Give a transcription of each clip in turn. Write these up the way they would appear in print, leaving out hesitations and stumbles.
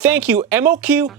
Thank you, MOQCQGR.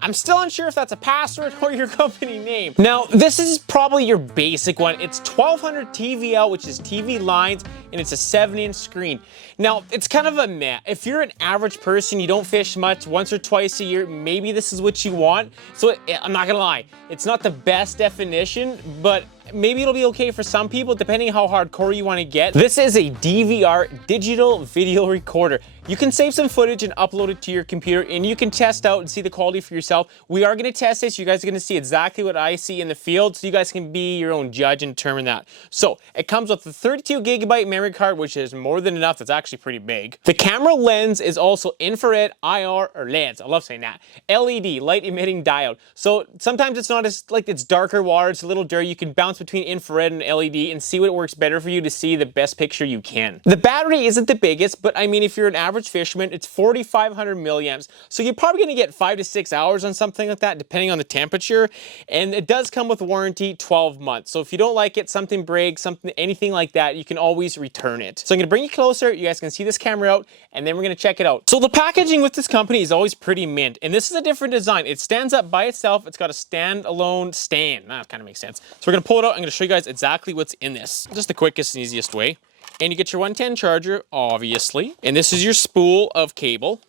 I'm still unsure if that's a password or your company name. Now, this is probably your basic one. It's 1200 TVL, which is TV lines, and it's a 7-inch screen. Now, it's kind of a meh. If you're an average person, you don't fish much, once or twice a year, maybe this is what you want. So I'm not gonna lie, it's not the best definition, but maybe it'll be okay for some people, depending how hardcore you want to get. This is a DVR, digital video recorder. You can save some footage and upload it to your computer, and you can test out and see the quality for yourself. We are going to test this. You guys are going to see exactly what I see in the field, so you guys can be your own judge and determine that. So it comes with a 32 gigabyte memory card, which is more than enough. That's actually pretty big. The camera lens is also infrared, IR, or LEDs. I love saying that. LED, light emitting diode. So sometimes it's not as, like, it's darker water, it's a little dirty. You can bounce between infrared and LED and see what works better for you to see the best picture you can. The battery isn't the biggest, but I mean, if you're an average fisherman, it's 4,500 milliamps. So you're probably gonna get 5 to 6 hours on something like that, depending on the temperature. And it does come with warranty, 12 months. So if you don't like it, something breaks, anything like that, you can always return it. So I'm gonna bring you closer. You guys can see this camera out, and then we're gonna check it out. So the packaging with this company is always pretty mint. And this is a different design. It stands up by itself. It's got a standalone stand. That kind of makes sense. So we're gonna pull it out. I'm gonna show you guys exactly what's in this. Just the quickest and easiest way. And you get your 110 charger, obviously. And this is your spool of cable.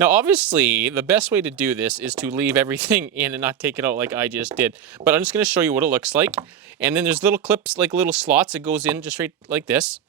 Now, obviously, the best way to do this is to leave everything in and not take it out like I just did. But I'm just gonna show you what it looks like. And then there's little clips, like little slots that goes in just right like this.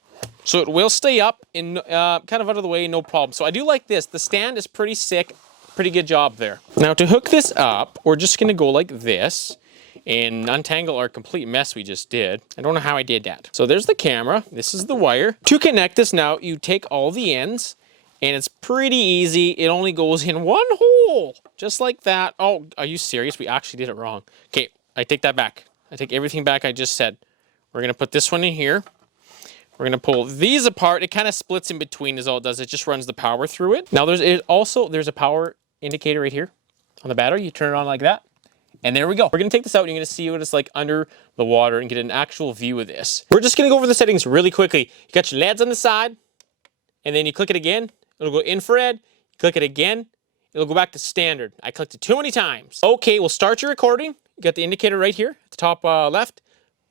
So it will stay up and kind of out of the way, no problem. So I do like this. The stand is pretty sick, pretty good job there. Now to hook this up, we're just gonna go like this and untangle our complete mess we just did. I don't know how I did that. So there's the camera. This is the wire. To connect this now, you take all the ends, and it's pretty easy. It only goes in one hole, just like that. Oh, are you serious? We actually did it wrong. Okay, I take that back. I take everything back I just said. We're gonna put this one in here. We're gonna pull these apart. It kind of splits in between is all it does. It just runs the power through it. Now there's a power indicator right here on the battery. You turn it on like that. And there we go. We're gonna take this out and you're gonna see what it's like under the water and get an actual view of this. We're just gonna go over the settings really quickly. You got your LEDs on the side, and then you click it again, it'll go infrared. You click it again, it'll go back to standard. I clicked it too many times. Okay, we'll start your recording. You got the indicator right here at the top left.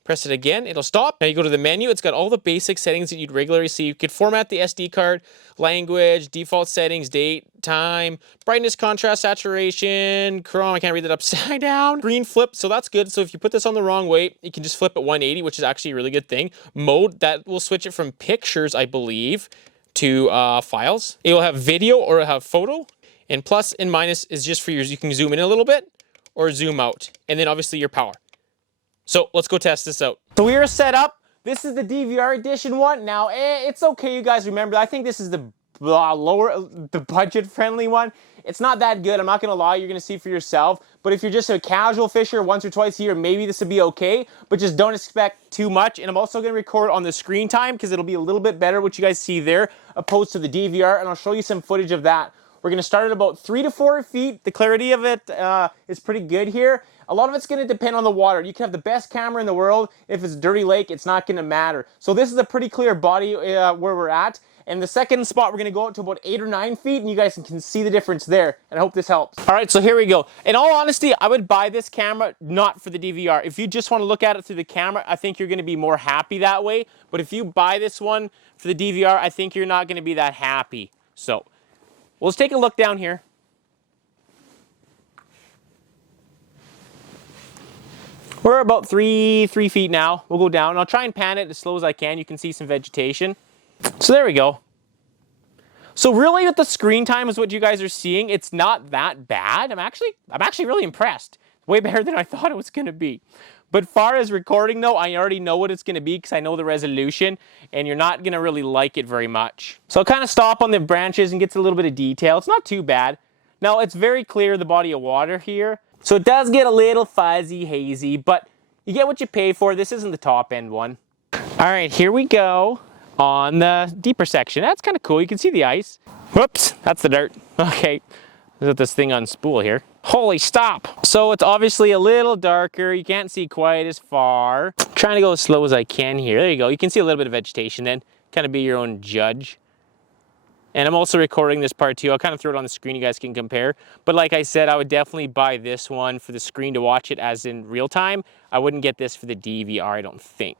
Press it again, it'll stop. Now you go to the menu, it's got all the basic settings that you'd regularly see. You could format the SD card, language, default settings, date, time, brightness, contrast, saturation, chrome, I can't read that upside down. Green flip, so that's good. So if you put this on the wrong way, you can just flip at 180, which is actually a really good thing. Mode, that will switch it from pictures, I believe, to files. It will have video or it'll have photo. And plus and minus is just for yours. You can zoom in a little bit or zoom out. And then obviously your power. So let's go test this out. So we are set up. This is the DVR edition one. Now, it's okay, you guys remember. I think this is the budget-friendly one. It's not that good. I'm not gonna lie. You're gonna see for yourself. But if you're just a casual fisher once or twice a year, maybe this would be okay. But just don't expect too much. And I'm also gonna record on the screen time because it'll be a little bit better what you guys see there opposed to the DVR. And I'll show you some footage of that. We're gonna start at about 3 to 4 feet. The clarity of it is pretty good here. A lot of it's gonna depend on the water. You can have the best camera in the world. If it's a dirty lake, it's not gonna matter. So this is a pretty clear body where we're at. And the second spot, we're gonna go out to about 8 or 9 feet, and you guys can see the difference there. And I hope this helps. All right, so here we go. In all honesty, I would buy this camera not for the DVR. If you just wanna look at it through the camera, I think you're gonna be more happy that way. But if you buy this one for the DVR, I think you're not gonna be that happy. So, well, let's take a look down here. We're about three feet now. We'll go down. I'll try and pan it as slow as I can. You can see some vegetation. So there we go. So really with the screen time is what you guys are seeing. It's not that bad. I'm actually really impressed. Way better than I thought it was gonna be. But far as recording though, I already know what it's gonna be because I know the resolution and you're not gonna really like it very much. So I'll kind of stop on the branches and get a little bit of detail. It's not too bad. Now it's very clear the body of water here. So it does get a little fuzzy, hazy, but you get what you pay for. This isn't the top end one. All right, here we go on the deeper section. That's kind of cool. You can see the ice. Whoops, that's the dirt. Okay, there's this thing on spool here. Holy stop. So it's obviously a little darker. You can't see quite as far. I'm trying to go as slow as I can here. There you go. You can see a little bit of vegetation then. Kind of be your own judge. And I'm also recording this part too. I'll kind of throw it on the screen, you guys can compare. But like I said, I would definitely buy this one for the screen to watch it as in real time. I wouldn't get this for the DVR, I don't think.